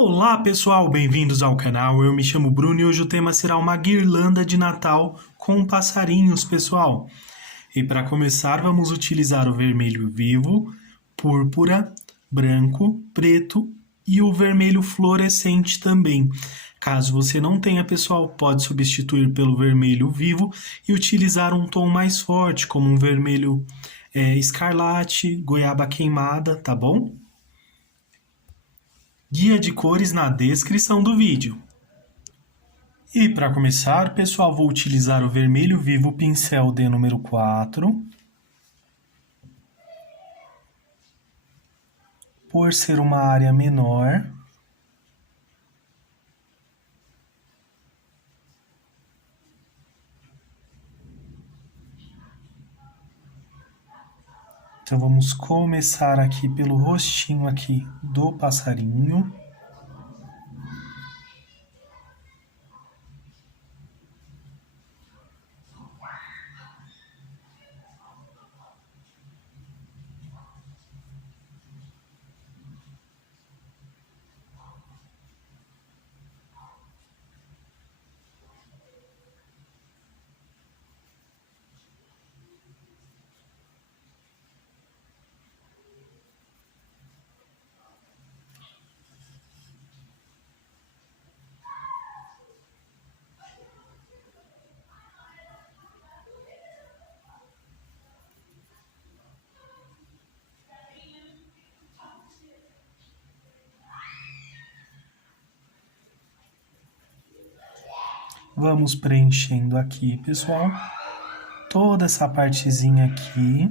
Olá pessoal, bem-vindos ao canal. Eu me chamo Bruno e hoje o tema será uma guirlanda de Natal com passarinhos, pessoal. E para começar, vamos utilizar o vermelho vivo, púrpura, branco, preto e o vermelho fluorescente também. Caso você não tenha, pessoal, pode substituir pelo vermelho vivo e utilizar um tom mais forte, como um vermelho escarlate, goiaba queimada, tá bom? Guia de cores na descrição do vídeo. E para começar, pessoal, vou utilizar o vermelho vivo pincel de número 4. Por ser uma área menor, então vamos começar aqui pelo rostinho aqui do passarinho. Vamos preenchendo aqui, pessoal, toda essa partezinha aqui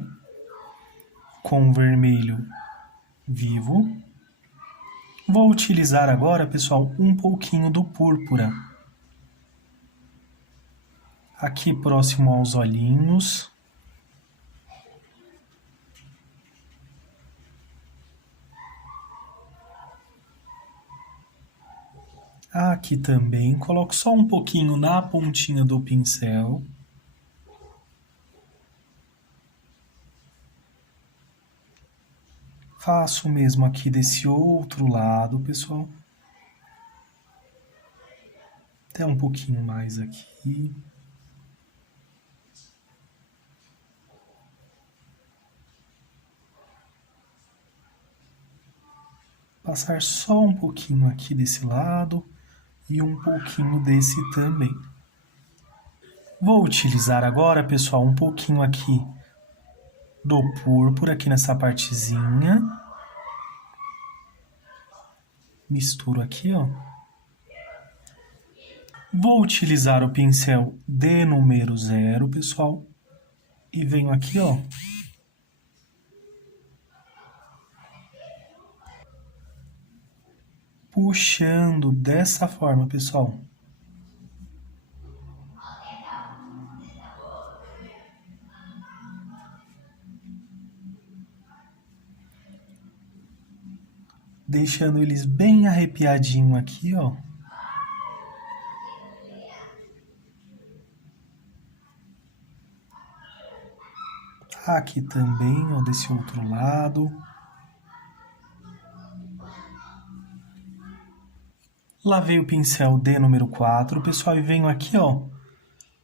com vermelho vivo. Vou utilizar agora, pessoal, um pouquinho do púrpura. Aqui próximo aos olhinhos. Aqui também, coloco só um pouquinho na pontinha do pincel. Faço o mesmo aqui desse outro lado, pessoal. Até um pouquinho mais aqui. Passar só um pouquinho aqui desse lado e um pouquinho desse também. Vou utilizar agora, pessoal, um pouquinho aqui do púrpura aqui nessa partezinha. Misturo aqui, ó. Vou utilizar o pincel de número 0, pessoal. E venho aqui, ó. Puxando dessa forma, pessoal. Deixando eles bem arrepiadinho aqui, ó. Aqui também, ó, desse outro lado. Lavei o pincel de número 4, pessoal, e venho aqui, ó,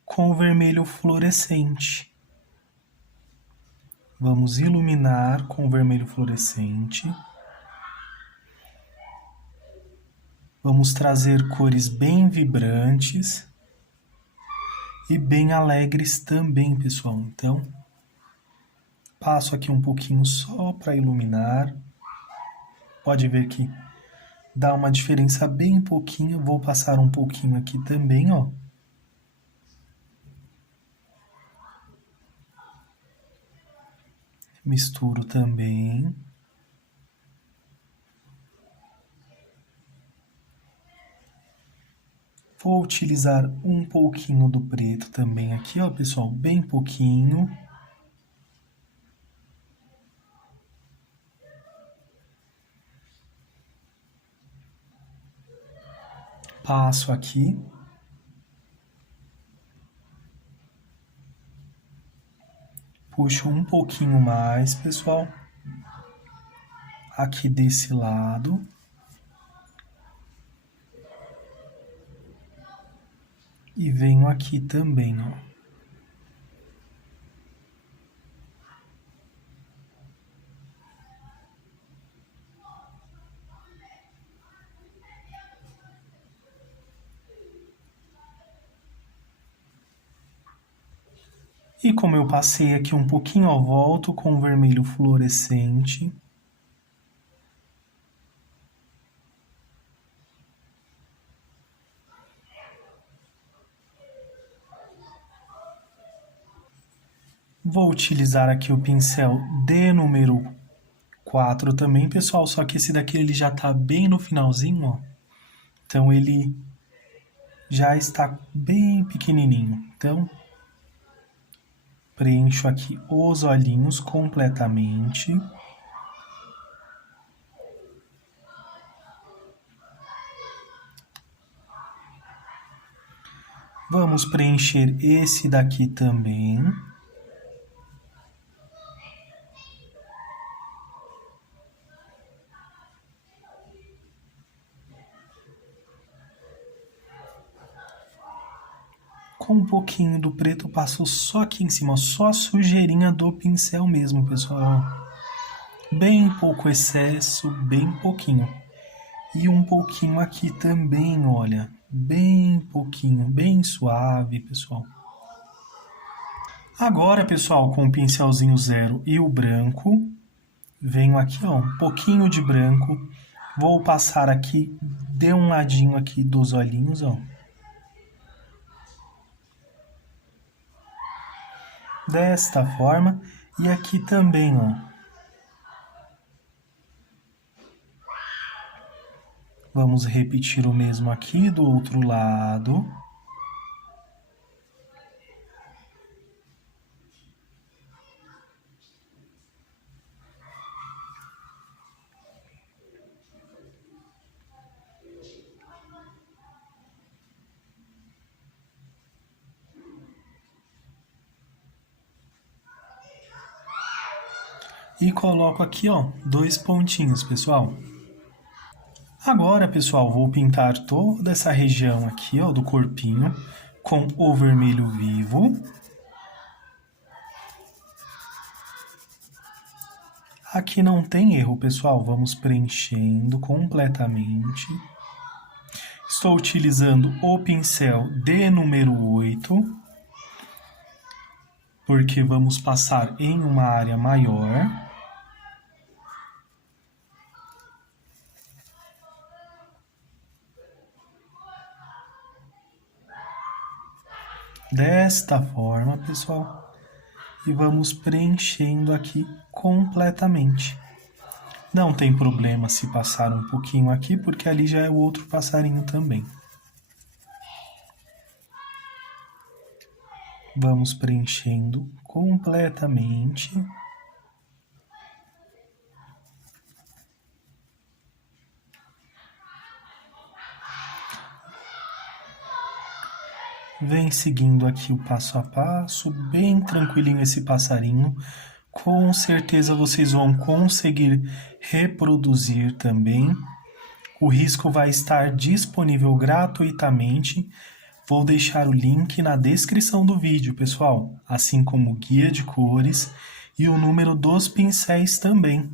com o vermelho fluorescente. Vamos iluminar com o vermelho fluorescente. Vamos trazer cores bem vibrantes e bem alegres também, pessoal. Então, passo aqui um pouquinho só para iluminar. Pode ver que dá uma diferença bem pouquinho. Vou passar um pouquinho aqui também, ó. Misturo também. Vou utilizar um pouquinho do preto também aqui, ó, pessoal, bem pouquinho. Passo aqui. Puxo um pouquinho mais, pessoal. Aqui desse lado. E venho aqui também, ó. E como eu passei aqui um pouquinho, ó, volto com o vermelho fluorescente. Vou utilizar aqui o pincel de número 4 também, pessoal, só que esse daqui ele já tá bem no finalzinho, ó. Então ele já está bem pequenininho. Então, preencho aqui os olhinhos completamente. Vamos preencher esse daqui também. Com um pouquinho do preto, eu passo só aqui em cima, só a sujeirinha do pincel mesmo, pessoal. Bem pouco excesso, bem pouquinho. E um pouquinho aqui também, olha. Bem pouquinho, bem suave, pessoal. Agora, pessoal, com o pincelzinho zero e o branco, venho aqui, ó, um pouquinho de branco. Vou passar aqui, de um ladinho aqui dos olhinhos, ó. Desta forma. E aqui também, ó. Vamos repetir o mesmo aqui do outro lado. E coloco aqui, ó, 2 pontinhos, pessoal. Agora, pessoal, vou pintar toda essa região aqui, ó, do corpinho com o vermelho vivo. Aqui não tem erro, pessoal. Vamos preenchendo completamente. Estou utilizando o pincel de número 8, porque vamos passar em uma área maior. Desta forma, pessoal, e vamos preenchendo aqui completamente. Não tem problema se passar um pouquinho aqui, porque ali já é o outro passarinho também. Vamos preenchendo completamente. Vem seguindo aqui o passo a passo, bem tranquilinho esse passarinho. Com certeza vocês vão conseguir reproduzir também. O risco vai estar disponível gratuitamente. Vou deixar o link na descrição do vídeo, pessoal, assim como o guia de cores e o número dos pincéis também.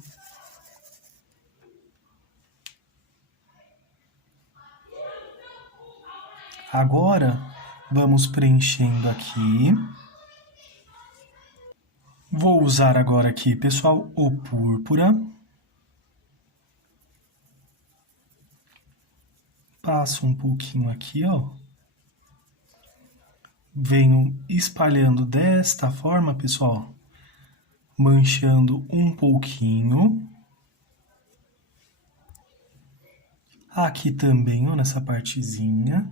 Agora, vamos preenchendo aqui. Vou usar agora aqui, pessoal, o púrpura. Passo um pouquinho aqui, ó. Venho espalhando desta forma, pessoal, manchando um pouquinho. Aqui também, ó, nessa partezinha.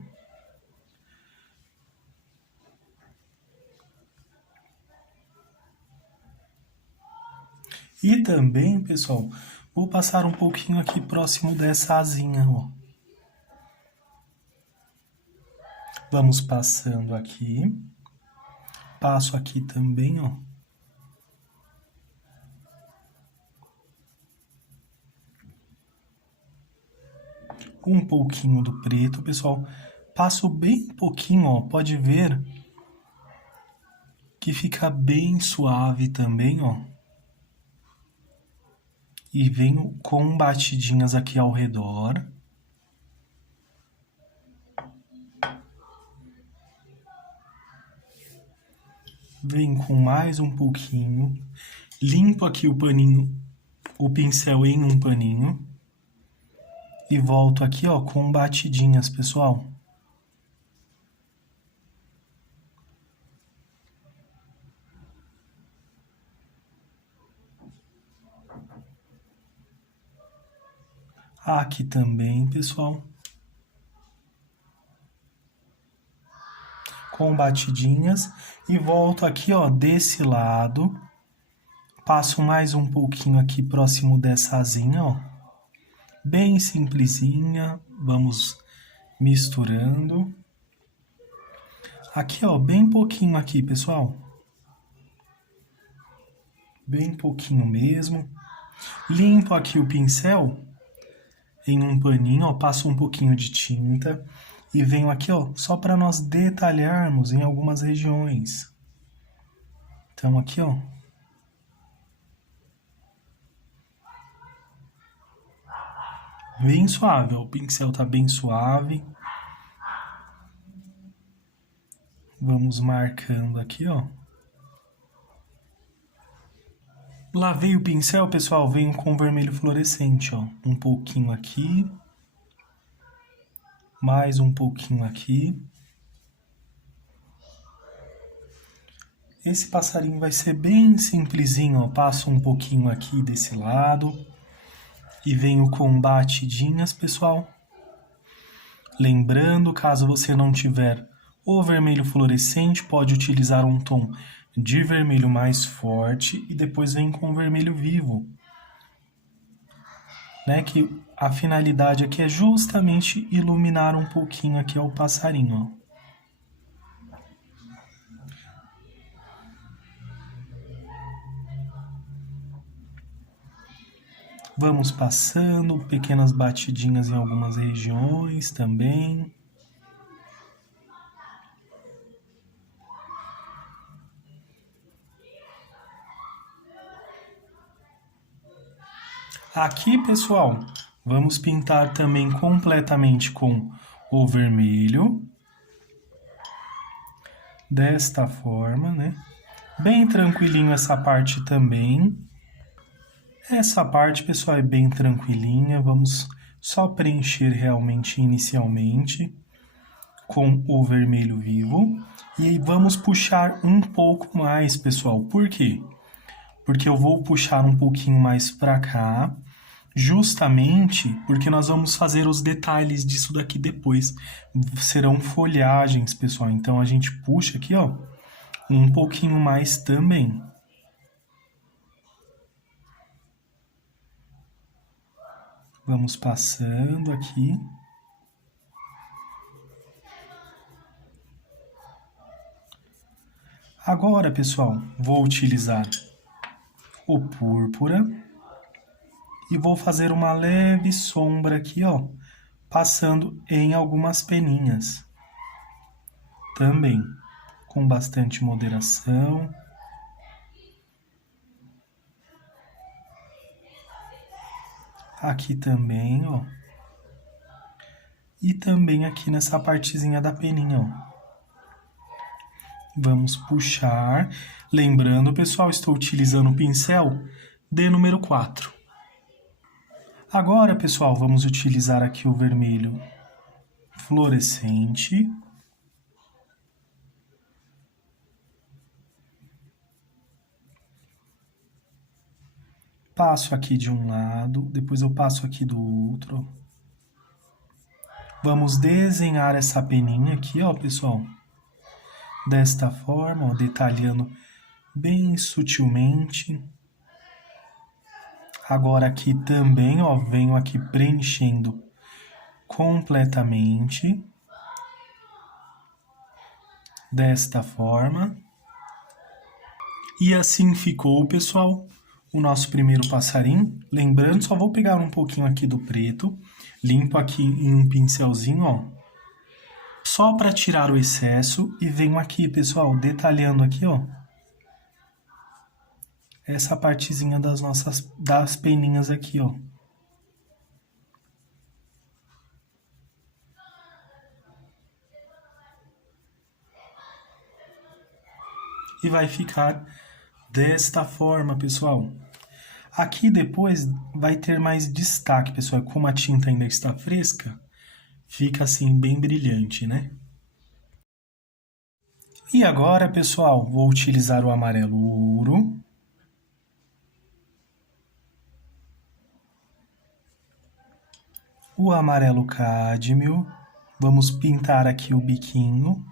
E também, pessoal, vou passar um pouquinho aqui próximo dessa asinha, ó. Vamos passando aqui. Passo aqui também, ó. Um pouquinho do preto, pessoal, Passo bem pouquinho, ó, pode ver que fica bem suave também, ó. E venho com batidinhas aqui ao redor. Venho com mais um pouquinho. Limpo aqui o paninho, o pincel em um paninho. E volto aqui, ó, com batidinhas, pessoal. Aqui também, pessoal. Com batidinhas. E volto aqui, ó, desse lado. Passo mais um pouquinho aqui próximo dessa asinha, ó. Bem simplesinha. Vamos misturando. Aqui, ó, bem pouquinho aqui, pessoal. Bem pouquinho mesmo. Limpo aqui o pincel em um paninho, ó, passo um pouquinho de tinta e venho aqui, ó, só para nós detalharmos em algumas regiões. Então aqui, ó. Bem suave, ó, o pincel tá bem suave. Vamos marcando aqui, ó. Lavei o pincel, pessoal, venho com vermelho fluorescente, ó. Um pouquinho aqui. Mais um pouquinho aqui. Esse passarinho vai ser bem simplesinho, ó. Passo um pouquinho aqui desse lado. E venho com batidinhas, pessoal. Lembrando, caso você não tiver o vermelho fluorescente, pode utilizar um tom de vermelho mais forte e depois vem com o vermelho vivo, né? Que a finalidade aqui é justamente iluminar um pouquinho aqui o passarinho, ó. Vamos passando pequenas batidinhas em algumas regiões também. Aqui, pessoal, vamos pintar também completamente com o vermelho. Desta forma, né? Bem tranquilinho essa parte também. Essa parte, pessoal, é bem tranquilinha. Vamos só preencher realmente inicialmente com o vermelho vivo. E aí vamos puxar um pouco mais, pessoal. Por quê? Porque eu vou puxar um pouquinho mais para cá, justamente porque nós vamos fazer os detalhes disso daqui depois. Serão folhagens, pessoal. Então a gente puxa aqui, ó, um pouquinho mais também. Vamos passando aqui. Agora, pessoal, vou utilizar o púrpura e vou fazer uma leve sombra aqui, ó, passando em algumas peninhas. Também com bastante moderação. Aqui também, ó. E também aqui nessa partezinha da peninha, ó. Vamos puxar. Lembrando, pessoal, estou utilizando o pincel de número 4. Agora, pessoal, vamos utilizar aqui o vermelho fluorescente. Passo aqui de um lado, depois eu passo aqui do outro. Vamos desenhar essa peninha aqui, ó, pessoal. Desta forma, ó, detalhando bem sutilmente. Agora aqui também, ó, venho aqui preenchendo completamente. Desta forma. E assim ficou, pessoal, o nosso primeiro passarinho. Lembrando, só vou pegar um pouquinho aqui do preto. Limpo aqui em um pincelzinho, ó. só para tirar o excesso e venho aqui, pessoal, detalhando aqui, ó. Essa partezinha das peninhas aqui, ó. E vai ficar desta forma, pessoal. Aqui depois vai ter mais destaque, pessoal. Como a tinta ainda está fresca, fica assim bem brilhante, né? E agora, pessoal, vou utilizar o amarelo ouro. O amarelo cádmio. Vamos pintar aqui o biquinho.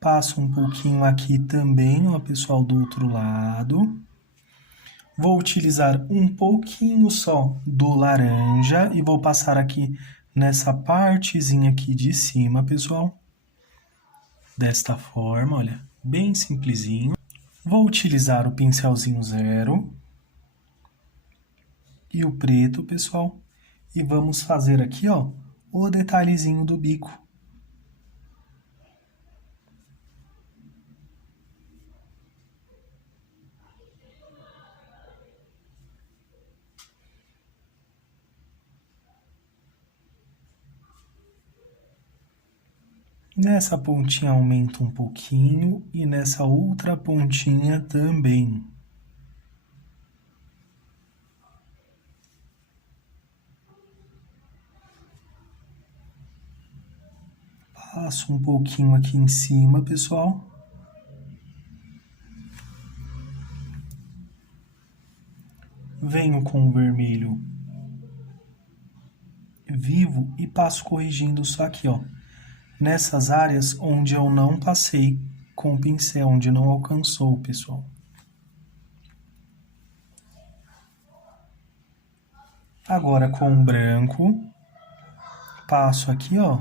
Passo um pouquinho aqui também, ó, pessoal, do outro lado. Vou utilizar um pouquinho só do laranja e vou passar aqui nessa partezinha aqui de cima, pessoal. Desta forma, olha, bem simplesinho. Vou utilizar o pincelzinho zero e o preto, pessoal. E vamos fazer aqui, ó, o detalhezinho do bico. Nessa pontinha aumenta um pouquinho e nessa outra pontinha também. Passo um pouquinho aqui em cima, pessoal. Venho com o vermelho vivo e passo corrigindo só aqui, ó. Nessas áreas onde eu não passei com o pincel, onde não alcançou, pessoal. Agora com o branco, passo aqui, ó.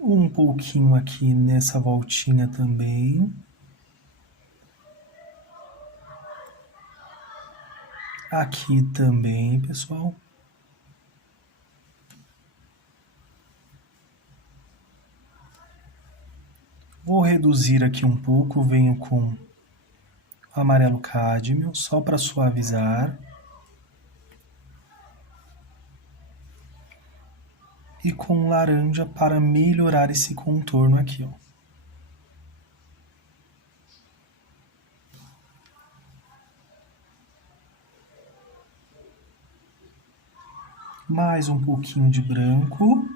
Um pouquinho aqui nessa voltinha também. Aqui também, pessoal. Vou reduzir aqui um pouco, venho com amarelo cádmio, só para suavizar. E com laranja para melhorar esse contorno aqui, ó. Mais um pouquinho de branco.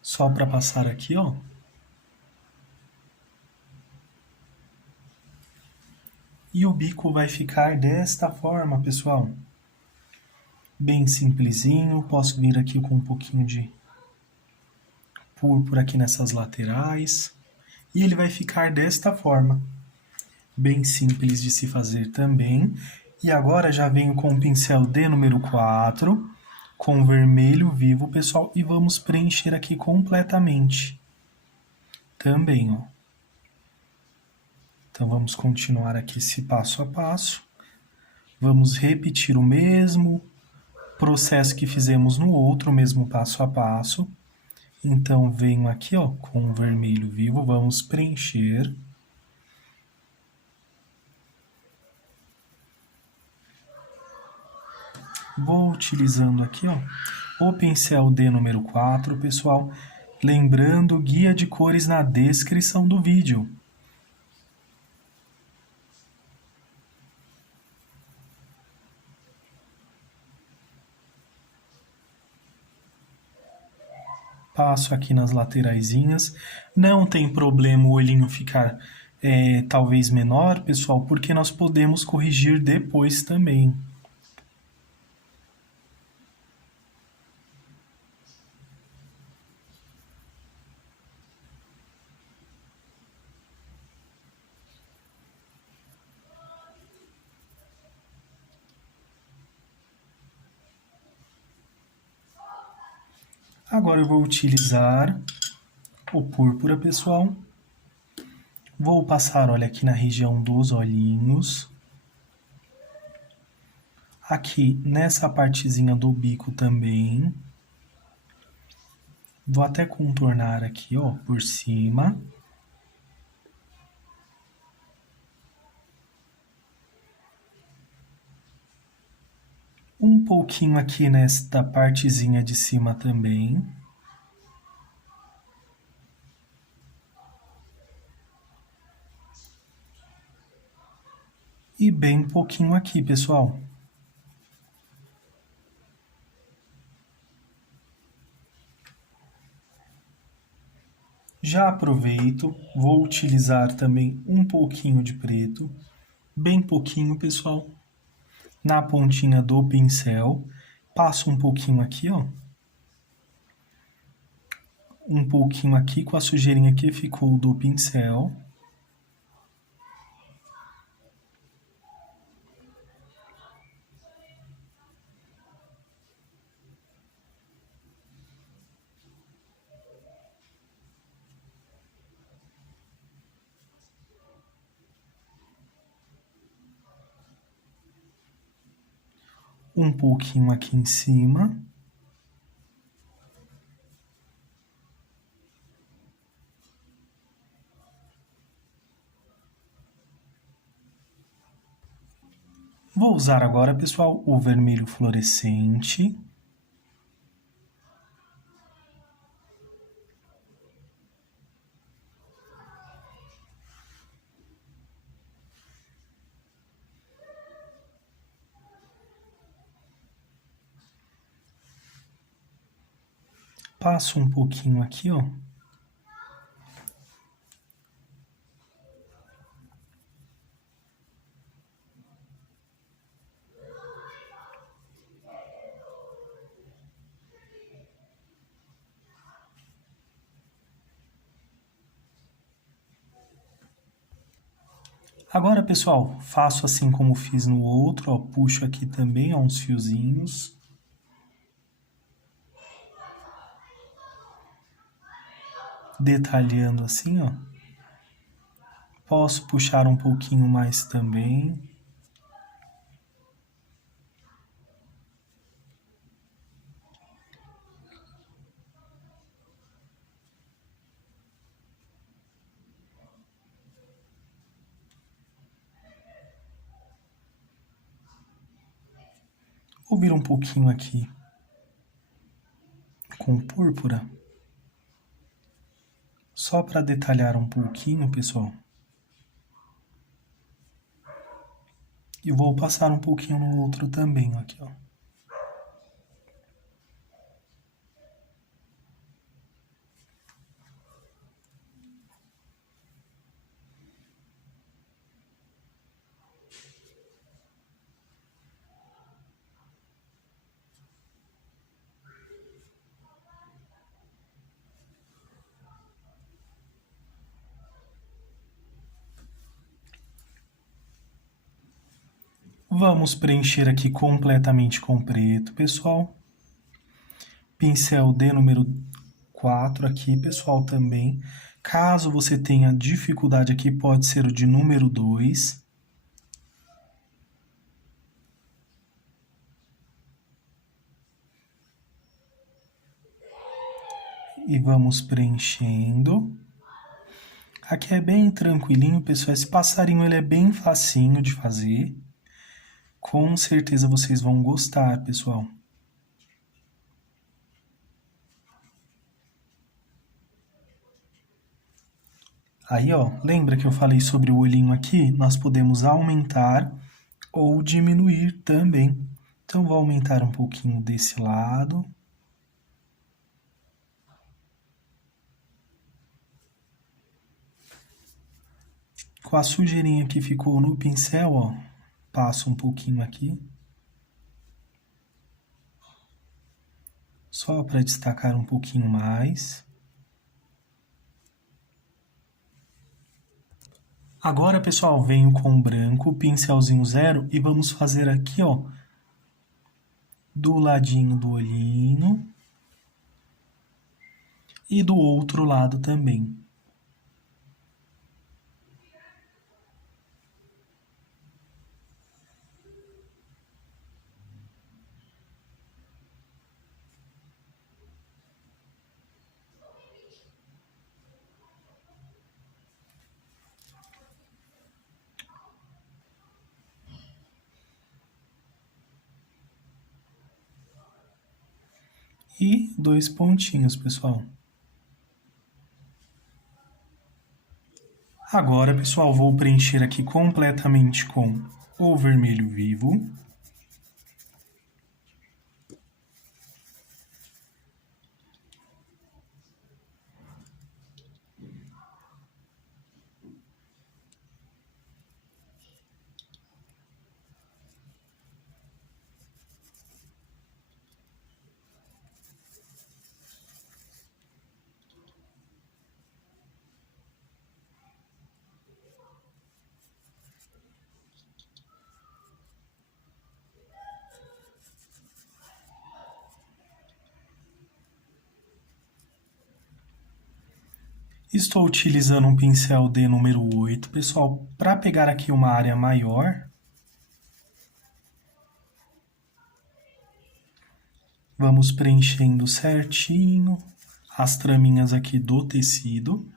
Só para passar aqui, ó. E o bico vai ficar desta forma, pessoal. Bem simplesinho. Posso vir aqui com um pouquinho de púrpura aqui nessas laterais. E ele vai ficar desta forma. Bem simples de se fazer também. E agora já venho com o pincel de número 4, com vermelho vivo, pessoal, e vamos preencher aqui completamente. Também, ó. Então, vamos continuar aqui esse passo a passo. Vamos repetir o mesmo processo que fizemos no outro, o mesmo passo a passo. Então, venho aqui, ó, com o vermelho vivo, vamos preencher. Vou utilizando aqui, ó, o pincel de número 4, pessoal. Lembrando, guia de cores na descrição do vídeo. Passo aqui nas lateraisinhas. Não tem problema o olhinho ficar talvez menor, pessoal, porque nós podemos corrigir depois também. Agora eu vou utilizar o púrpura, pessoal. Vou passar, olha, aqui na região dos olhinhos. Aqui nessa partezinha do bico também. Vou até contornar aqui, ó, por cima. Um pouquinho aqui nesta partezinha de cima também. E bem pouquinho aqui, pessoal. Já aproveito, vou utilizar também um pouquinho de preto, bem pouquinho, pessoal, na pontinha do pincel. Passo um pouquinho aqui, ó. Um pouquinho aqui com a sujeirinha que ficou do pincel. Um pouquinho aqui em cima. Vou usar agora, pessoal, o vermelho fluorescente. Passo um pouquinho aqui, ó. Agora, pessoal, faço assim como fiz no outro, ó, puxo aqui também, ó, uns fiozinhos. Detalhando assim, ó. Posso puxar um pouquinho mais também. Vou vir um pouquinho aqui com púrpura. Só para detalhar um pouquinho, pessoal. E vou passar um pouquinho no outro também, aqui, ó. Vamos preencher aqui completamente com preto, pessoal. Pincel de número 4 aqui, pessoal, também. Caso você tenha dificuldade aqui, pode ser o de número 2. E vamos preenchendo. Aqui é bem tranquilinho, pessoal. Esse passarinho ele é bem facinho de fazer. Com certeza vocês vão gostar, pessoal. Aí, ó, lembra que eu falei sobre o olhinho aqui? Nós podemos aumentar ou diminuir também. Então, vou aumentar um pouquinho desse lado. Com a sujeirinha que ficou no pincel, ó, passo um pouquinho aqui. Só para destacar um pouquinho mais. Agora, pessoal, venho com o branco, pincelzinho 0, e vamos fazer aqui, ó, do ladinho do olhinho. e do outro lado também. E 2 pontinhos, pessoal. Agora, pessoal, vou preencher aqui completamente com o vermelho vivo. Estou utilizando um pincel de número 8, pessoal, para pegar aqui uma área maior. Vamos preenchendo certinho as traminhas aqui do tecido.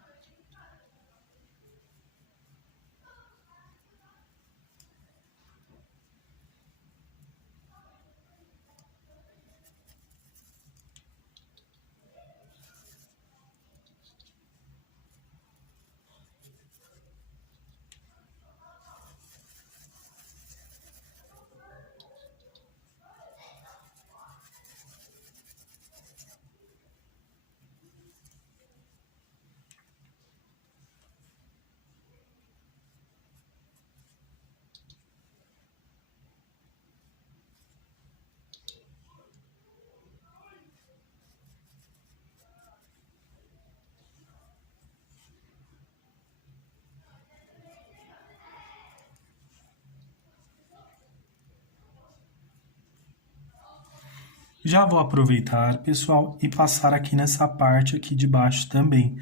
Já vou aproveitar, pessoal, e passar aqui nessa parte aqui de baixo também.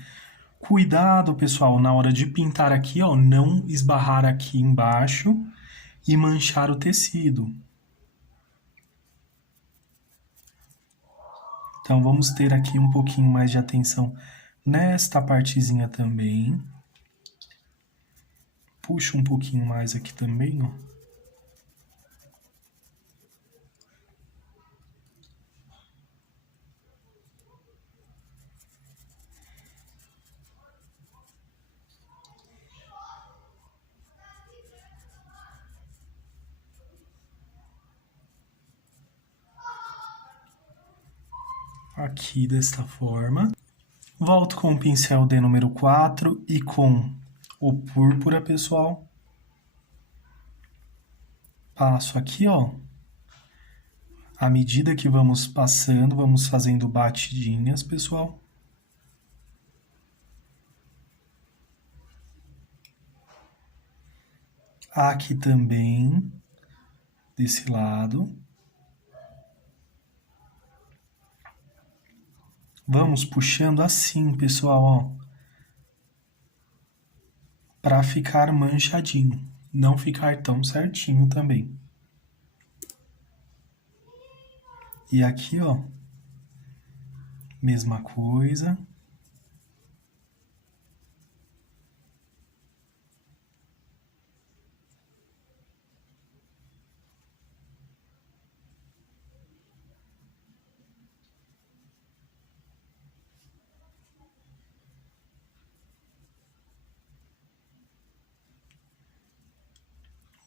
Cuidado, pessoal, na hora de pintar aqui, ó, não esbarrar aqui embaixo e manchar o tecido. Então, vamos ter aqui um pouquinho mais de atenção nesta partezinha também. Puxa um pouquinho mais aqui também, ó. Aqui desta forma. Volto com o pincel de número 4 e com o púrpura, pessoal. Passo aqui, ó. À medida que vamos passando, vamos fazendo batidinhas, pessoal. Aqui também, desse lado. Vamos puxando assim, pessoal, ó. Para ficar manchadinho, não ficar tão certinho também. E aqui, ó, mesma coisa.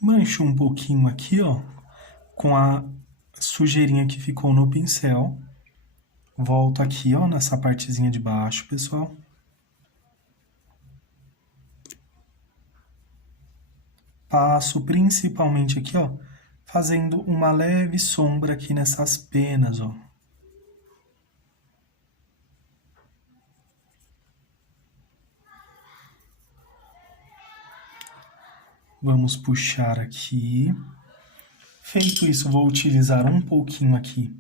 Mancho um pouquinho aqui, ó, com a sujeirinha que ficou no pincel. Volto aqui, ó, nessa partezinha de baixo, pessoal. Passo principalmente aqui, ó, fazendo uma leve sombra aqui nessas penas, ó. Vamos puxar aqui. Feito isso, vou utilizar um pouquinho aqui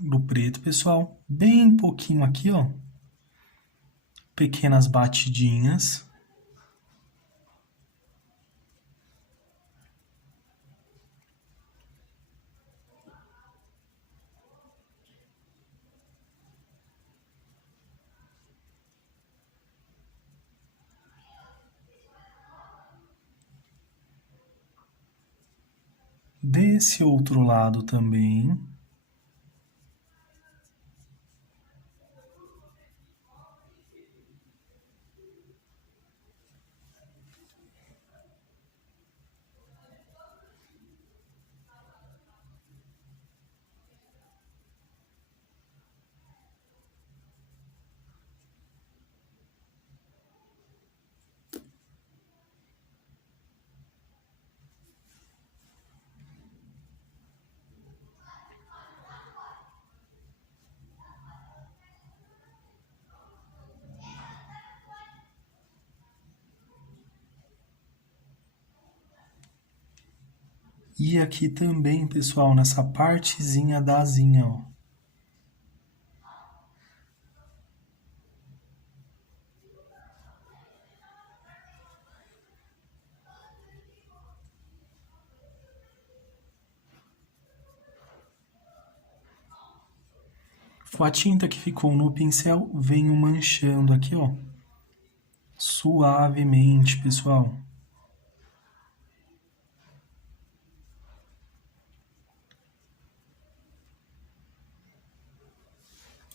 do preto, pessoal. Bem pouquinho aqui, ó. Pequenas batidinhas. Desse outro lado também. E aqui também, pessoal, nessa partezinha da asinha, ó. Com a tinta que ficou no pincel, venho manchando aqui, ó. Suavemente, pessoal.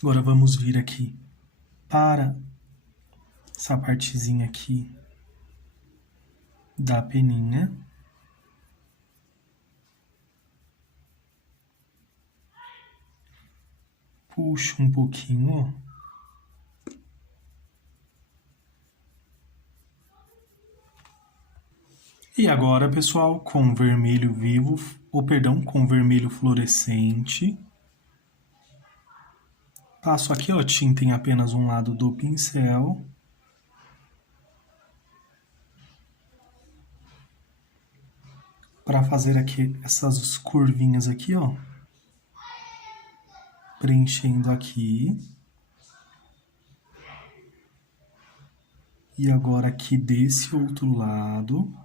Agora vamos vir aqui para essa partezinha aqui da peninha. Puxo um pouquinho, ó. E agora, pessoal, com vermelho vivo, com vermelho fluorescente. Passo aqui, ó, tinta em apenas um lado do pincel. Para fazer aqui essas curvinhas aqui, ó. Preenchendo aqui. E agora aqui desse outro lado.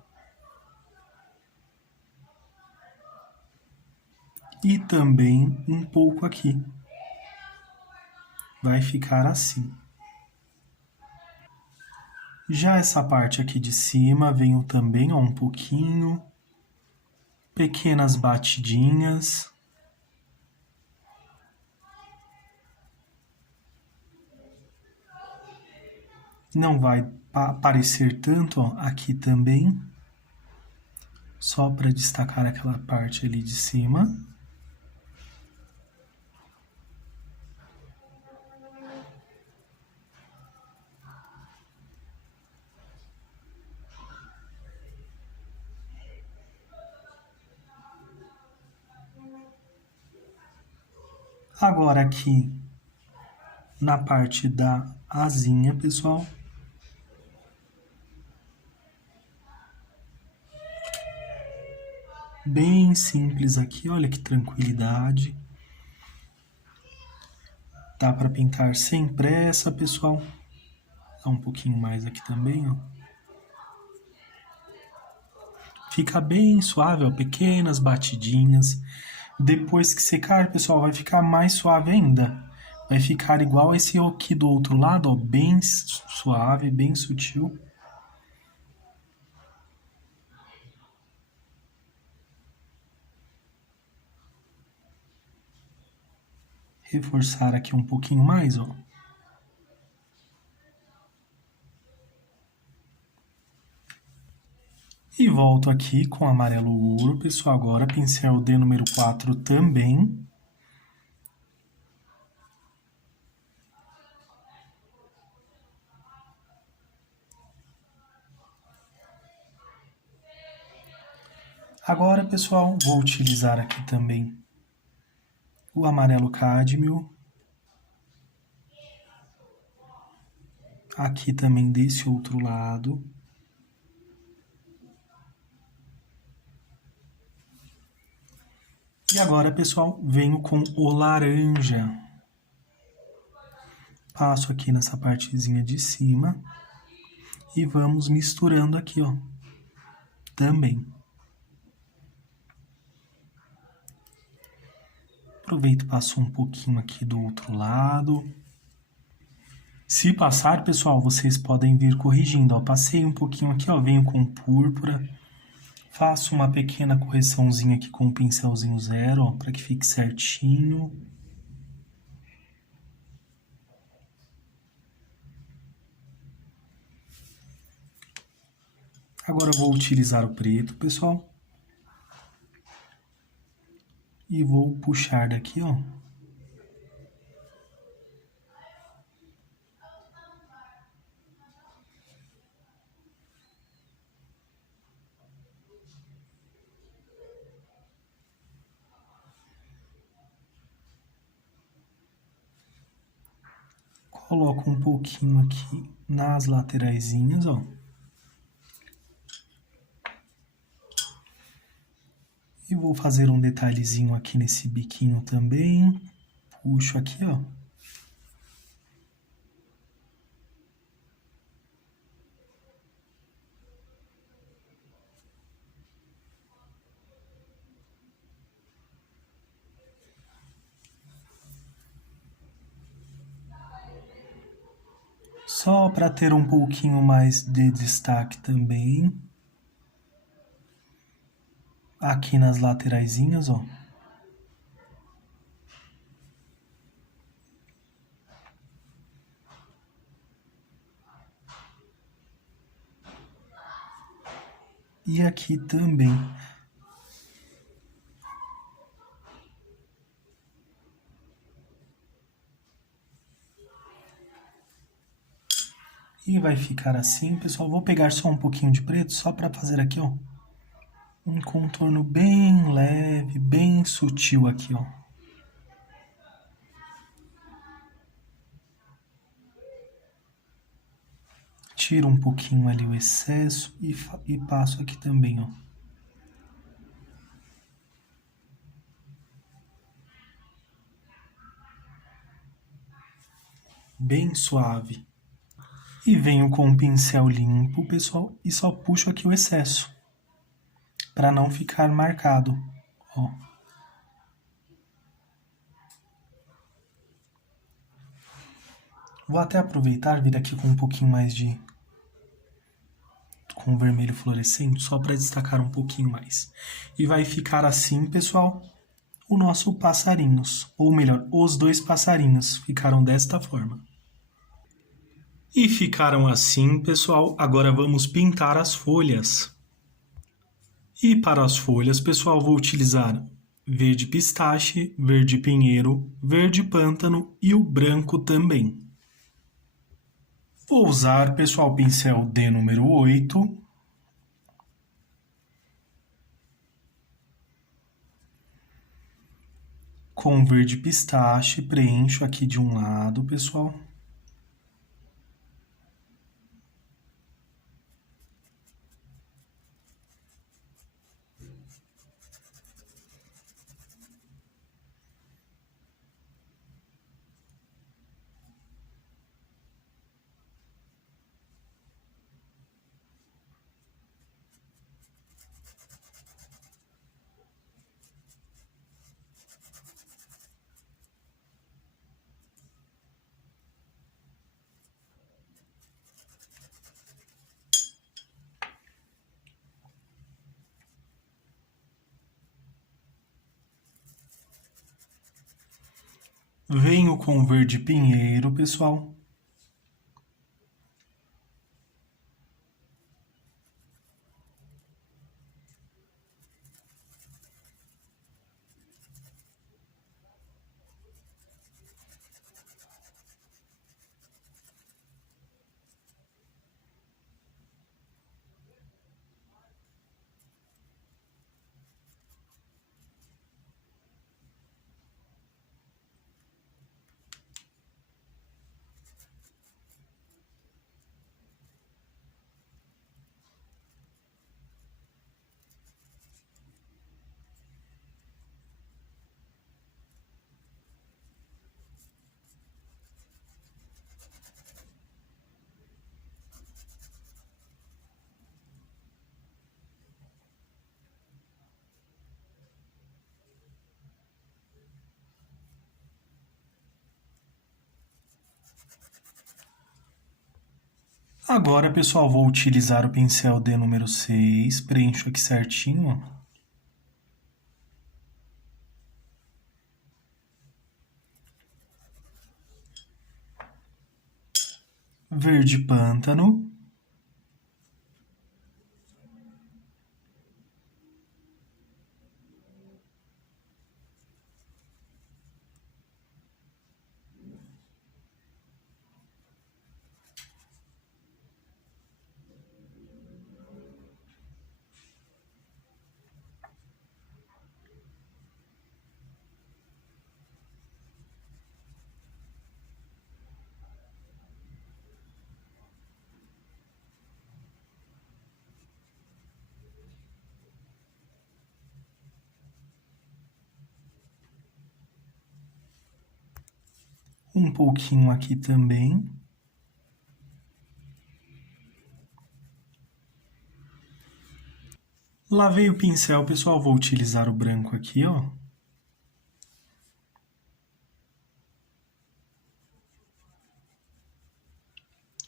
E também um pouco aqui. Vai ficar assim. Já essa parte aqui de cima, venho também, ó, um pouquinho. Pequenas batidinhas. Não vai aparecer tanto, ó, aqui também. Só para destacar aquela parte ali de cima. Agora aqui na parte da asinha, pessoal. Bem simples aqui, olha que tranquilidade. Dá para pintar sem pressa, pessoal. Dá um pouquinho mais aqui também, ó. Fica bem suave, ó, pequenas batidinhas. Depois que secar, pessoal, vai ficar mais suave ainda. Vai ficar igual esse aqui do outro lado, ó, bem suave, bem sutil. Reforçar aqui um pouquinho mais, ó. E volto aqui com amarelo ouro, pessoal, agora pincel D número 4 também. Agora, pessoal, vou utilizar aqui também o amarelo cádmio. Aqui também desse outro lado. E agora, pessoal, venho com o laranja. Passo aqui nessa partezinha de cima e vamos misturando aqui, ó, também. Aproveito e passo um pouquinho aqui do outro lado. Se passar, pessoal, vocês podem vir corrigindo, ó. Passei um pouquinho aqui, ó, venho com púrpura. Faço uma pequena correçãozinha aqui com o pincelzinho zero, ó, para que fique certinho. Agora eu vou utilizar o preto, pessoal. E vou puxar daqui, ó. Coloco um pouquinho aqui nas lateraisinhas, ó. E vou fazer um detalhezinho aqui nesse biquinho também. Puxo aqui, ó. Só para ter um pouquinho mais de destaque também. Aqui nas lateraisinhas, ó. E aqui também. E vai ficar assim, pessoal. Vou pegar só um pouquinho de preto, só para fazer aqui, ó. Um contorno bem leve, bem sutil aqui, ó. Tiro um pouquinho ali o excesso e passo aqui também, ó. Bem suave. E venho com um pincel limpo, pessoal, e só puxo aqui o excesso, para não ficar marcado, ó. Vou até aproveitar, vir aqui com um pouquinho mais com vermelho fluorescente, só para destacar um pouquinho mais. E vai ficar assim, pessoal, o nosso passarinhos, ou melhor, os dois passarinhos ficaram desta forma. E ficaram assim, pessoal. Agora vamos pintar as folhas. E para as folhas, pessoal, vou utilizar verde pistache, verde pinheiro, verde pântano e o branco também. Vou usar, pessoal, o pincel D número 8. Com verde pistache, preencho aqui de um lado, pessoal. Venho com verde pinheiro, pessoal. Agora, pessoal, vou utilizar o pincel D número 6, preencho aqui certinho, ó. Verde pântano. Um pouquinho aqui também. Lavei o pincel, pessoal, vou utilizar o branco aqui, ó.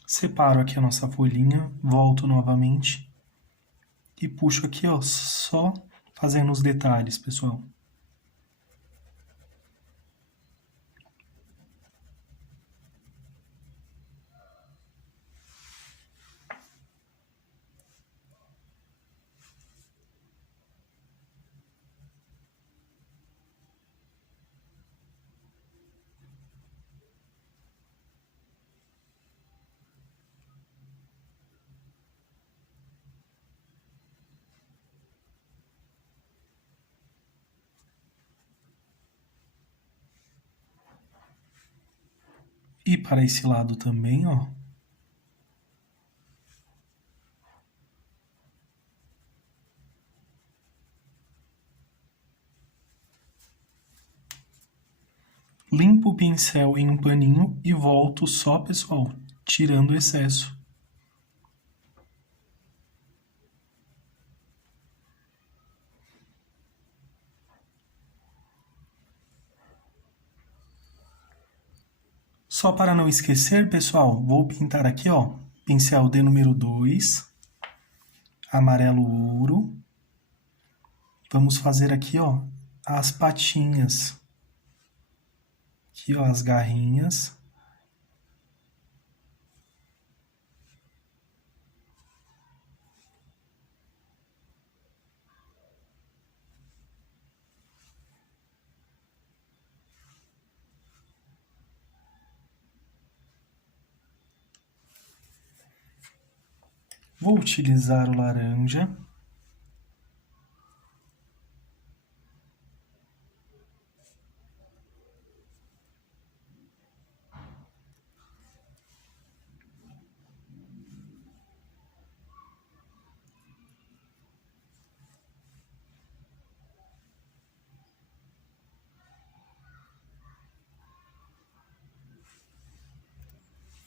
Separo aqui a nossa folhinha, volto novamente e puxo aqui, ó, só fazendo os detalhes, pessoal. E para esse lado também, ó. Limpo o pincel em um paninho e volto só, pessoal, tirando o excesso. Só para não esquecer, pessoal, vou pintar aqui, ó, pincel D número 2, amarelo ouro. Vamos fazer aqui, ó, as patinhas. Aqui, ó, as garrinhas. Vou utilizar o laranja.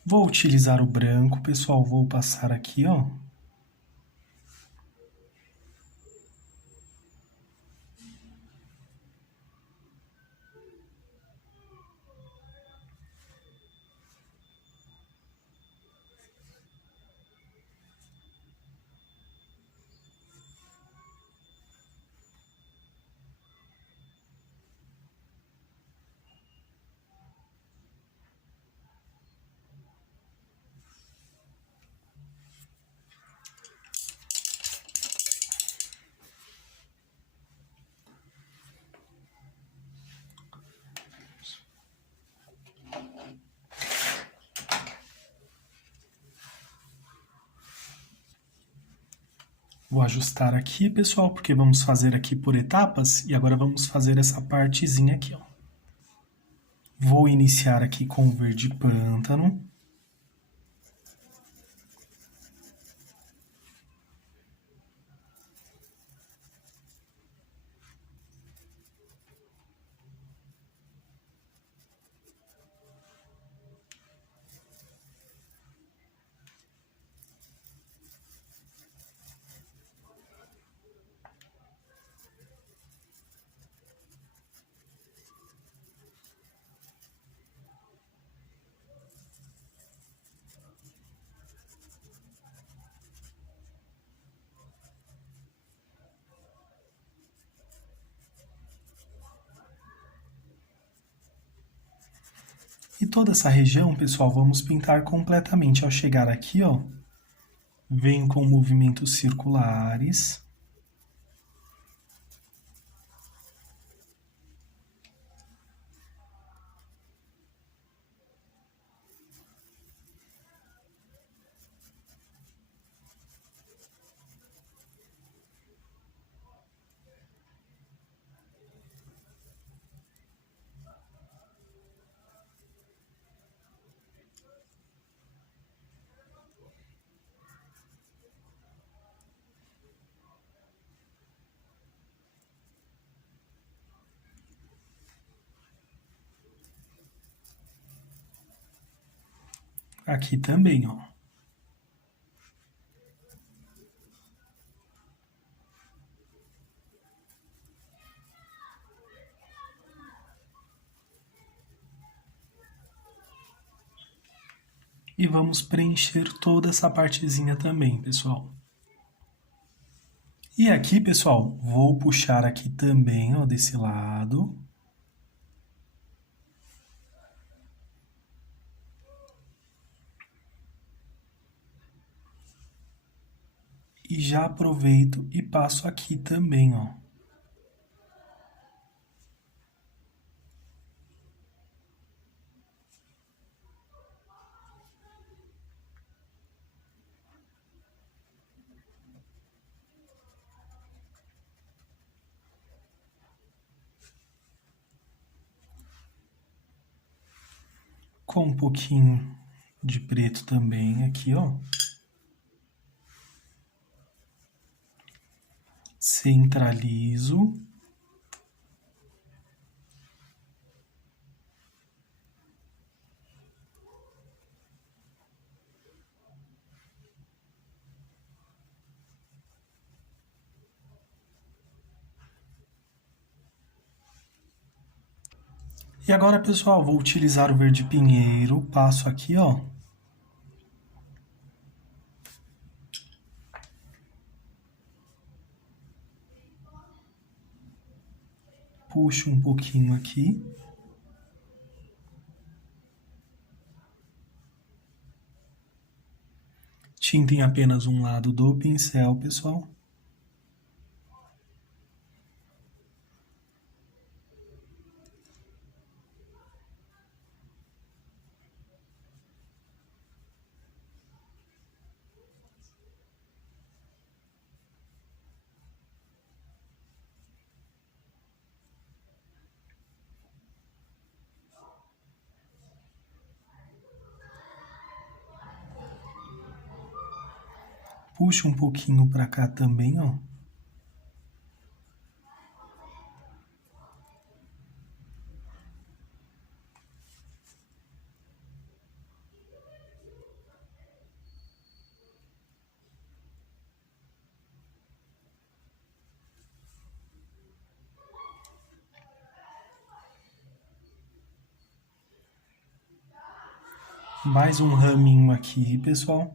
Vou utilizar o branco, pessoal, vou passar aqui, ó. Vou ajustar aqui, pessoal, porque vamos fazer aqui por etapas e agora vamos fazer essa partezinha aqui, ó. Vou iniciar aqui com o verde pântano. E toda essa região, pessoal, vamos pintar completamente. Ao chegar aqui, ó, venho com movimentos circulares. Aqui também, ó. E vamos preencher toda essa partezinha também, pessoal. E aqui, pessoal, vou puxar aqui também, ó, desse lado. E já aproveito e passo aqui também, ó. Com um pouquinho de preto também aqui, ó. Centralizo. E agora, pessoal, vou utilizar o verde pinheiro, passo aqui, ó. Puxo um pouquinho aqui. Tinta em apenas um lado do pincel, pessoal. Puxa um pouquinho para cá também, ó. Mais um raminho aqui, pessoal.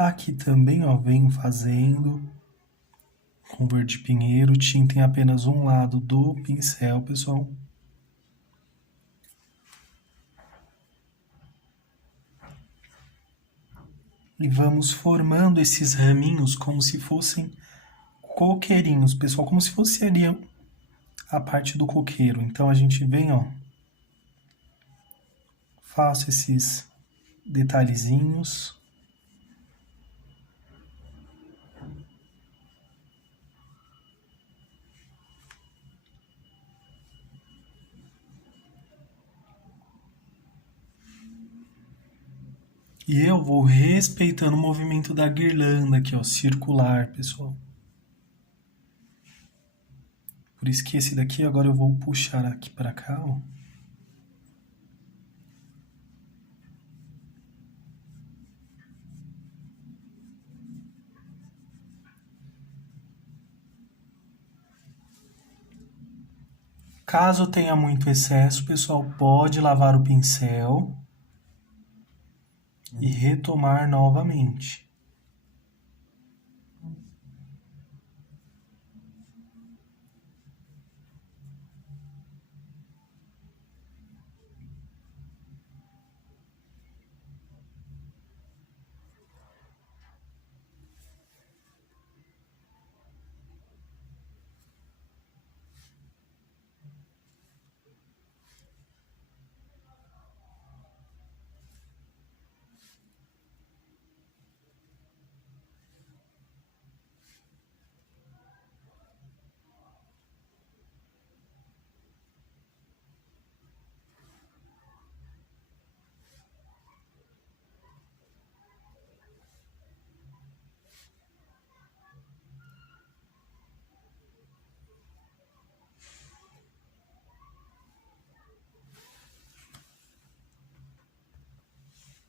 Aqui também, ó, venho fazendo com verde pinheiro, tinta em apenas um lado do pincel, pessoal. E vamos formando esses raminhos como se fossem coqueirinhos, pessoal, como se fosse ali a parte do coqueiro. Então a gente vem, ó, faço esses detalhezinhos. E eu vou respeitando o movimento da guirlanda aqui, ó, circular, pessoal. Por isso que esse daqui agora eu vou puxar aqui para cá, ó. Caso tenha muito excesso, pessoal, pode lavar o pincel e retomar novamente.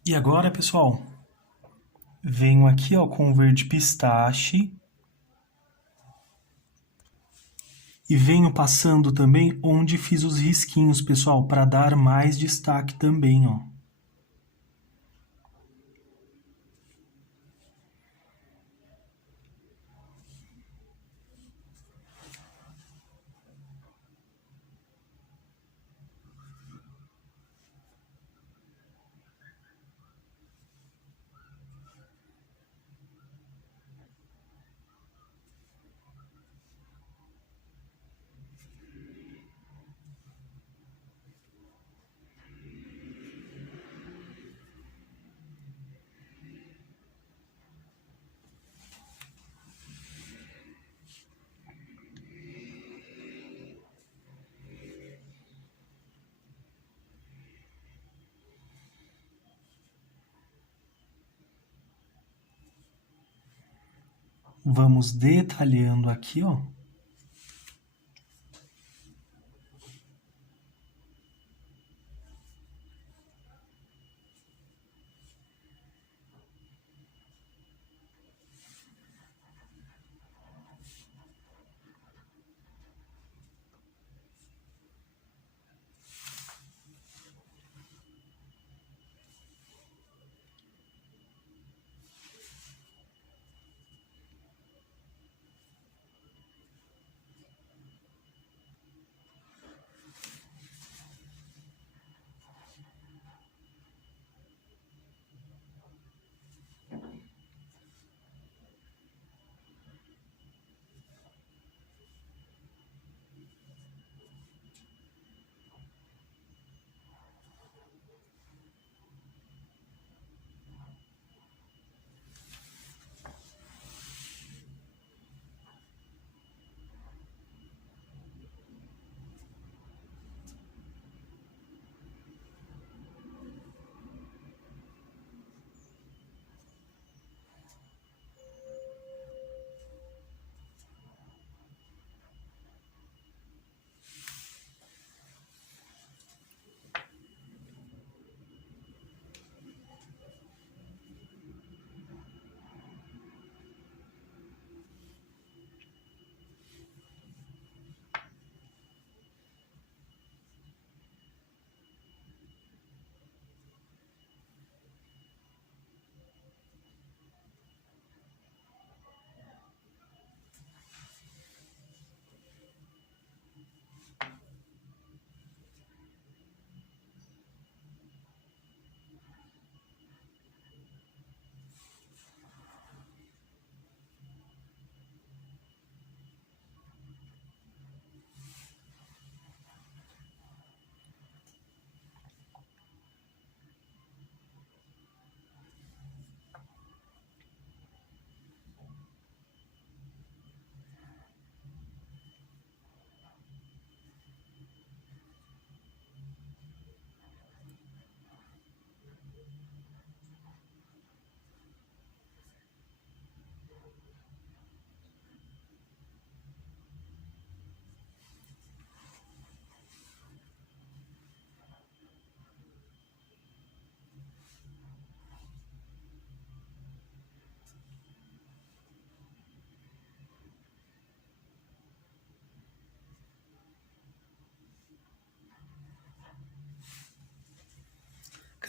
E agora, pessoal, venho aqui, ó, com o verde pistache e venho passando também onde fiz os risquinhos, pessoal, para dar mais destaque também, ó. Vamos detalhando aqui, ó.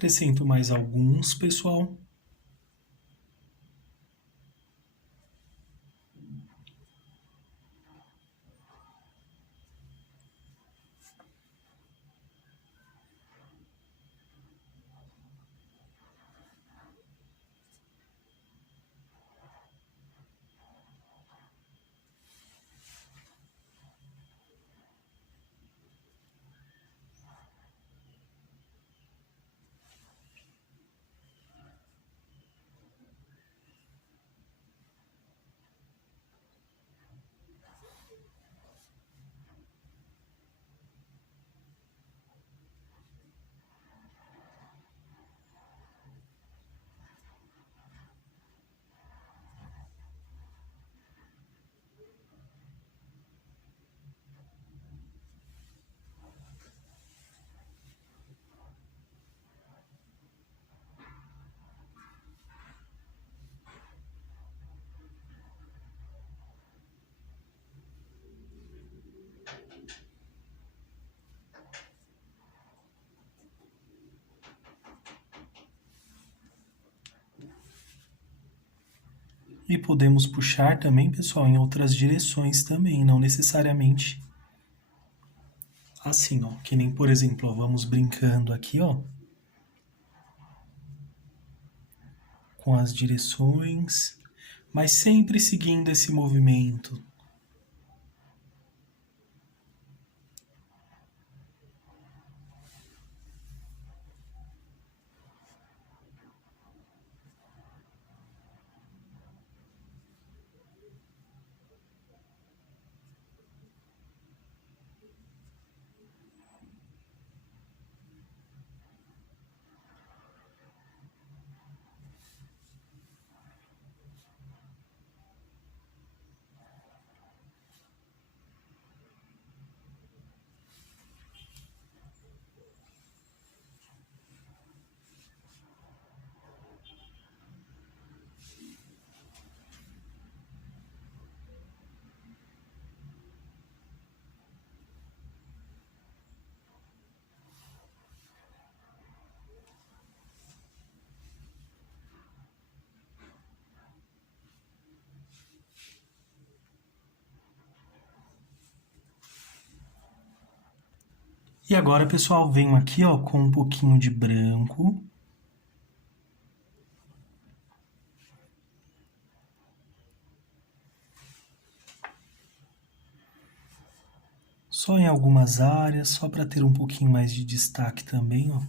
Acrescento mais alguns, pessoal. E podemos puxar também, pessoal, em outras direções também, não necessariamente assim, ó. Que nem, por exemplo, ó, vamos brincando aqui, ó, com as direções, mas sempre seguindo esse movimento. E agora, pessoal, venho aqui, ó, com um pouquinho de branco. Só em algumas áreas, só para ter um pouquinho mais de destaque também, ó.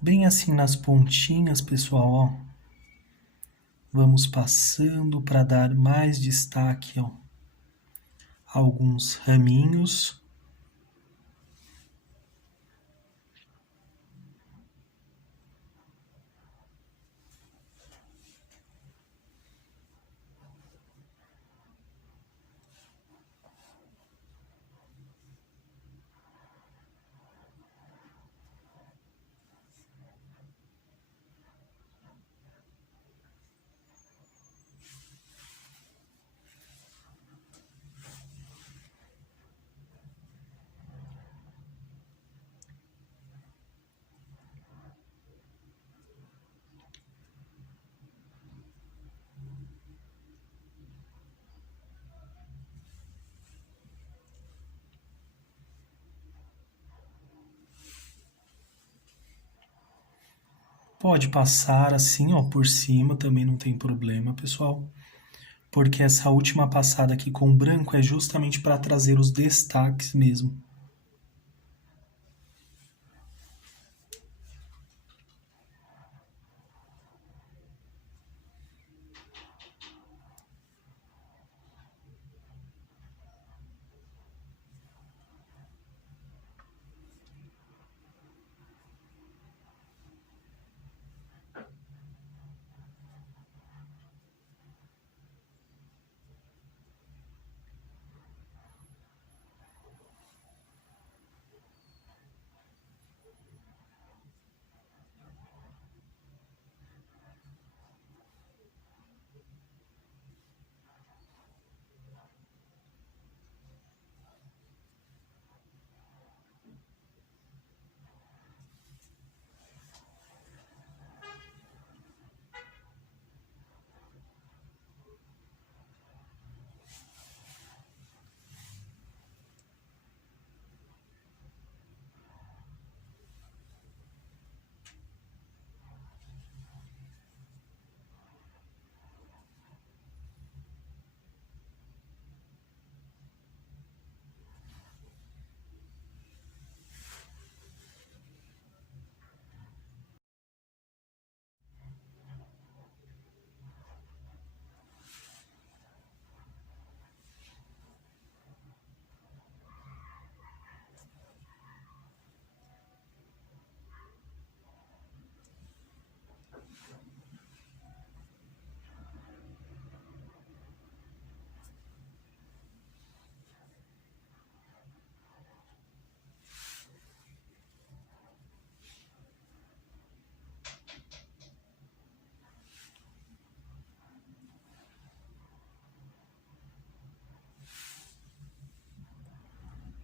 Bem assim nas pontinhas, pessoal, ó. Vamos passando para dar mais destaque, ó, a alguns raminhos. Pode passar assim, ó, por cima, também não tem problema, pessoal. Porque essa última passada aqui com branco é justamente para trazer os destaques mesmo.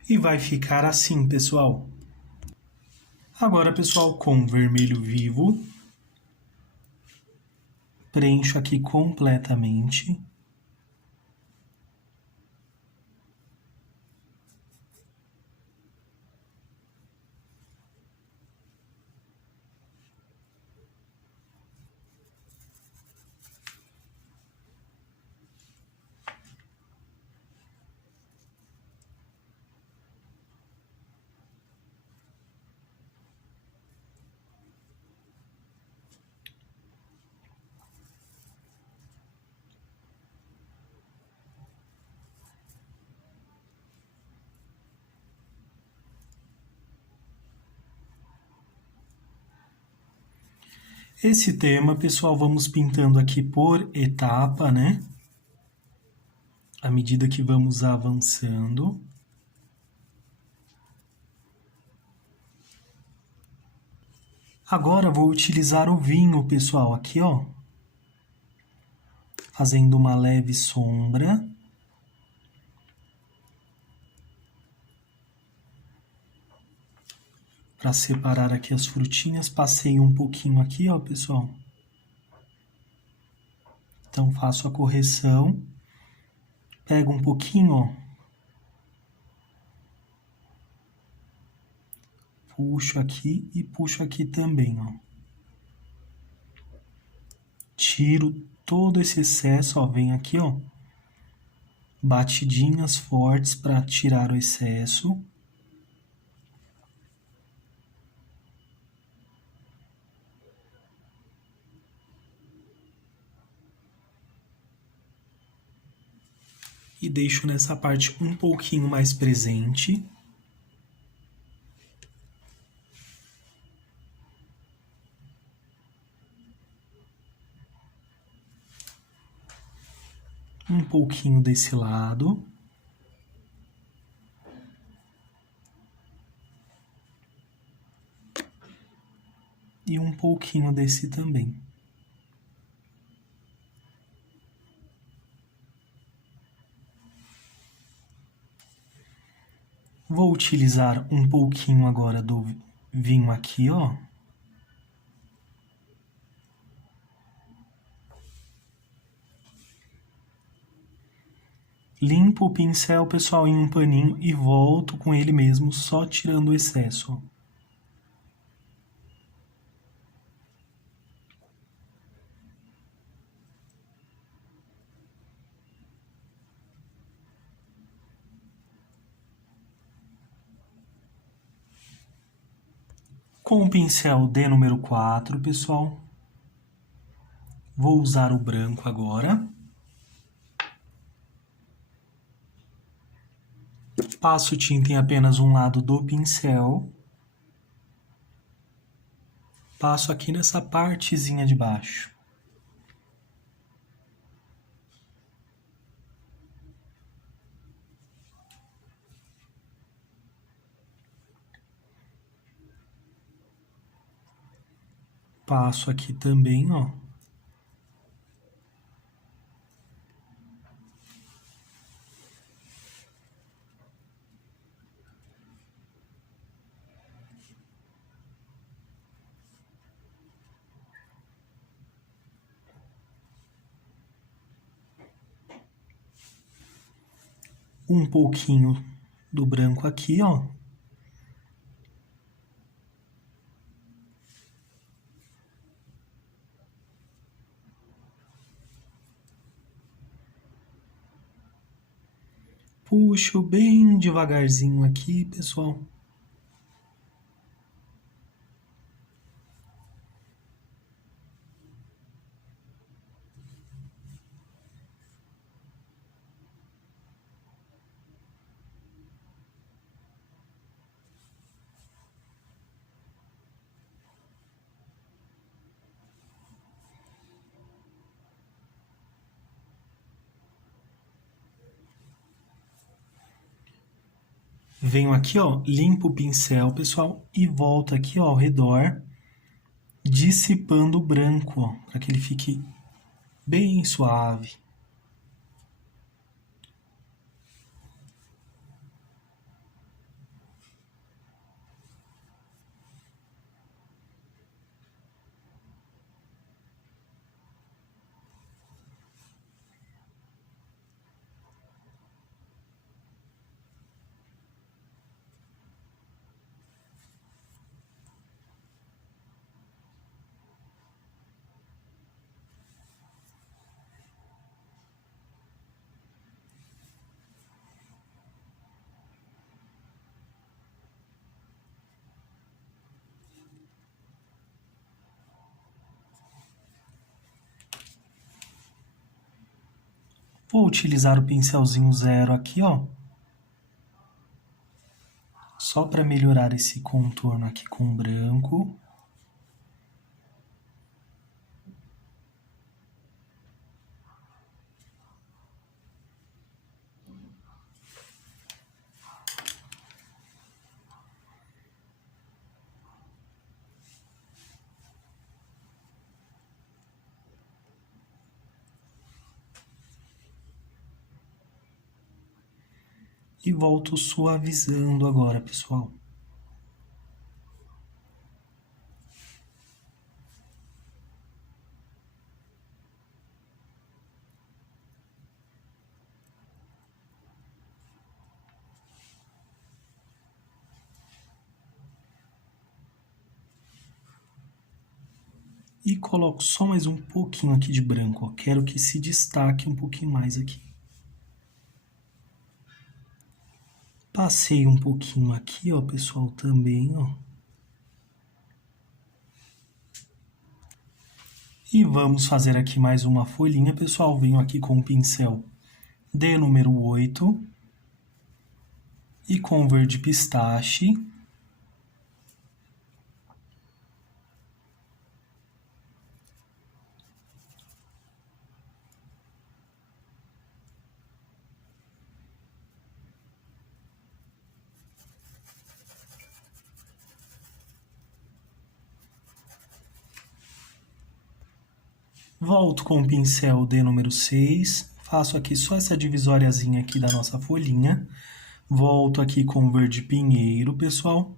E vai ficar assim, pessoal. Agora, pessoal, com vermelho vivo, preencho aqui completamente. Esse tema, pessoal, vamos pintando aqui por etapa, né? À medida que vamos avançando. Agora vou utilizar o vinho, pessoal, aqui, ó. Fazendo uma leve sombra. Para separar aqui as frutinhas, passei um pouquinho aqui, ó, pessoal. Então, faço a correção. Pego um pouquinho, ó. Puxo aqui e puxo aqui também, ó. Tiro todo esse excesso, ó. Venho aqui, ó. Batidinhas fortes para tirar o excesso. E deixo nessa parte um pouquinho mais presente. Um pouquinho desse lado. E um pouquinho desse também. Vou utilizar um pouquinho agora do vinho aqui, ó. Limpo o pincel, pessoal, em um paninho e volto com ele mesmo, só tirando o excesso, ó. Com o pincel de número 4, pessoal, vou usar o branco agora. Passo tinta em apenas um lado do pincel. Passo aqui nessa partezinha de baixo. Passo aqui também, ó. Um pouquinho do branco aqui, ó. Puxo bem devagarzinho aqui, pessoal. Venho aqui, ó, limpo o pincel, pessoal, e volto aqui, ó, ao redor, dissipando o branco, ó, para que ele fique bem suave. Vou utilizar o pincelzinho zero aqui, ó. Só para melhorar esse contorno aqui com branco. E volto suavizando agora, pessoal. E coloco só mais um pouquinho aqui de branco, ó. Quero que se destaque um pouquinho mais aqui. Passei um pouquinho aqui, ó, pessoal, também, ó. E vamos fazer aqui mais uma folhinha, pessoal. Venho aqui com o pincel de número 8 e com verde pistache. Volto com o pincel de número 6, faço aqui só essa divisóriazinha aqui da nossa folhinha. Volto aqui com o verde pinheiro, pessoal.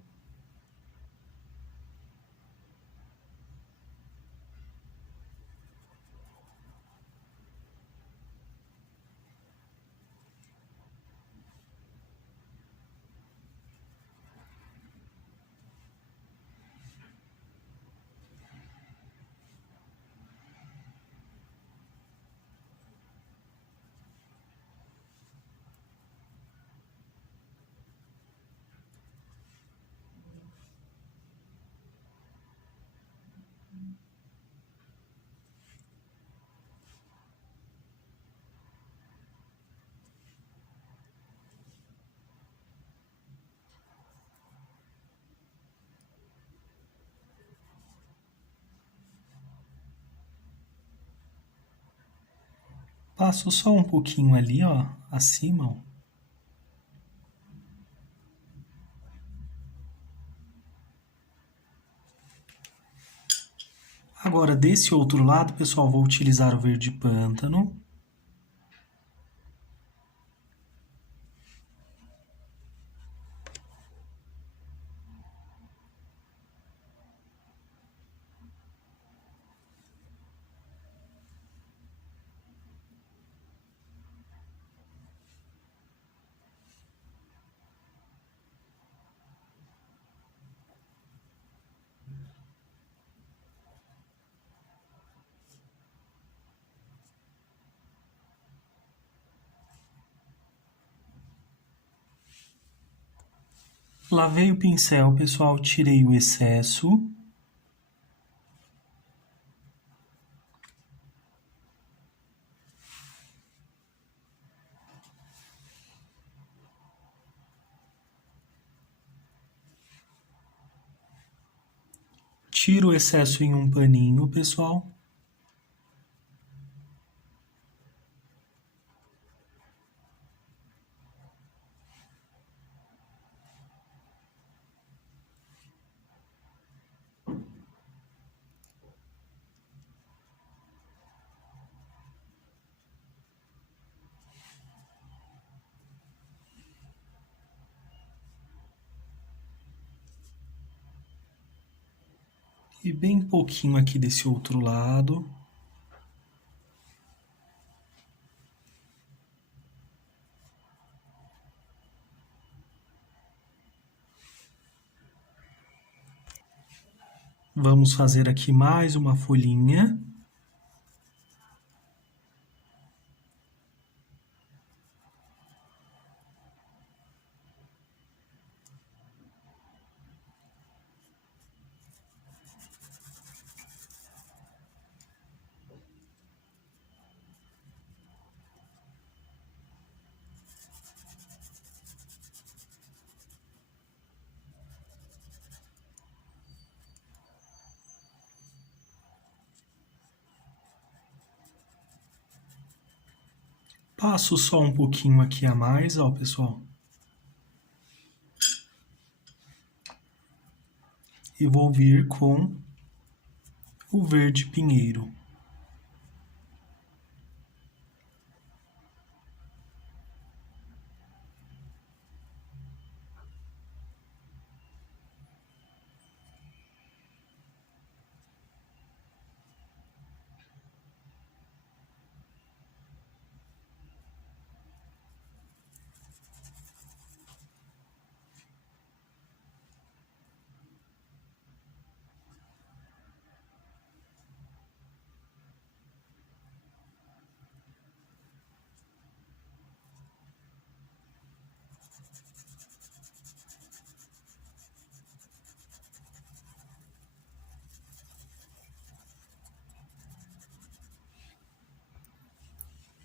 Passo só um pouquinho ali, ó, acima, ó. Agora, desse outro lado, pessoal, vou utilizar o verde pântano. Lavei o pincel, pessoal, tirei o excesso. Tiro o excesso em um paninho, pessoal. E bem pouquinho aqui desse outro lado. Vamos fazer aqui mais uma folhinha. Passo só um pouquinho aqui a mais, ó, pessoal. E vou vir com o verde pinheiro.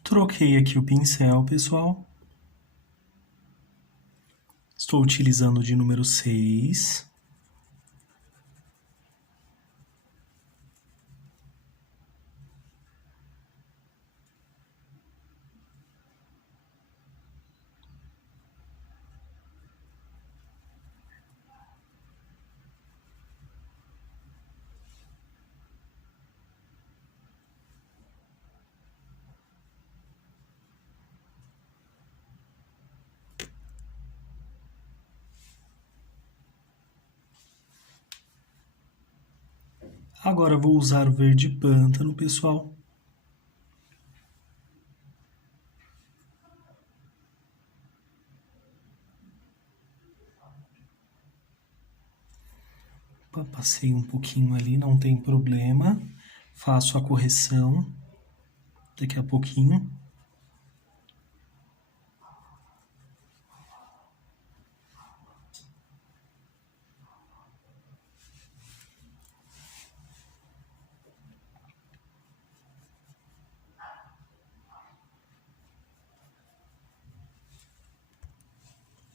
Troquei aqui o pincel, pessoal. Estou utilizando o de número 6. Agora vou usar o verde pântano, pessoal. Passei um pouquinho ali, não tem problema. Faço a correção daqui a pouquinho.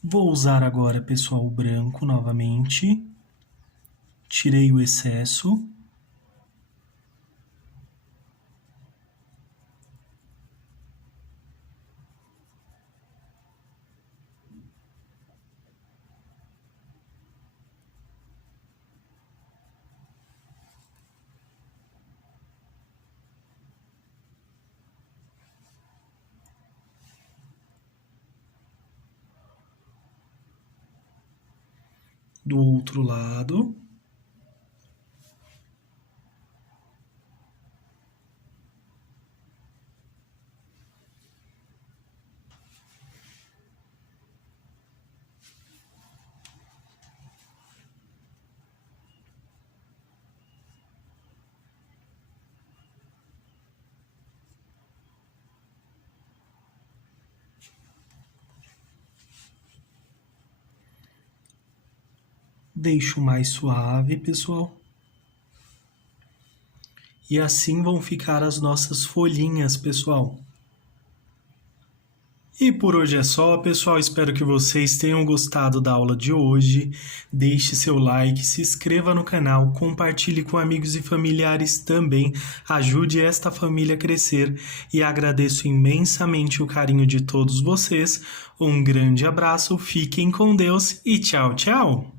Vou usar agora, pessoal, o branco novamente. Tirei o excesso. Do outro lado. Deixo mais suave, pessoal. E assim vão ficar as nossas folhinhas, pessoal. E por hoje é só, pessoal. Espero que vocês tenham gostado da aula de hoje. Deixe seu like, se inscreva no canal, compartilhe com amigos e familiares também. Ajude esta família a crescer e agradeço imensamente o carinho de todos vocês. Um grande abraço, fiquem com Deus e tchau, tchau!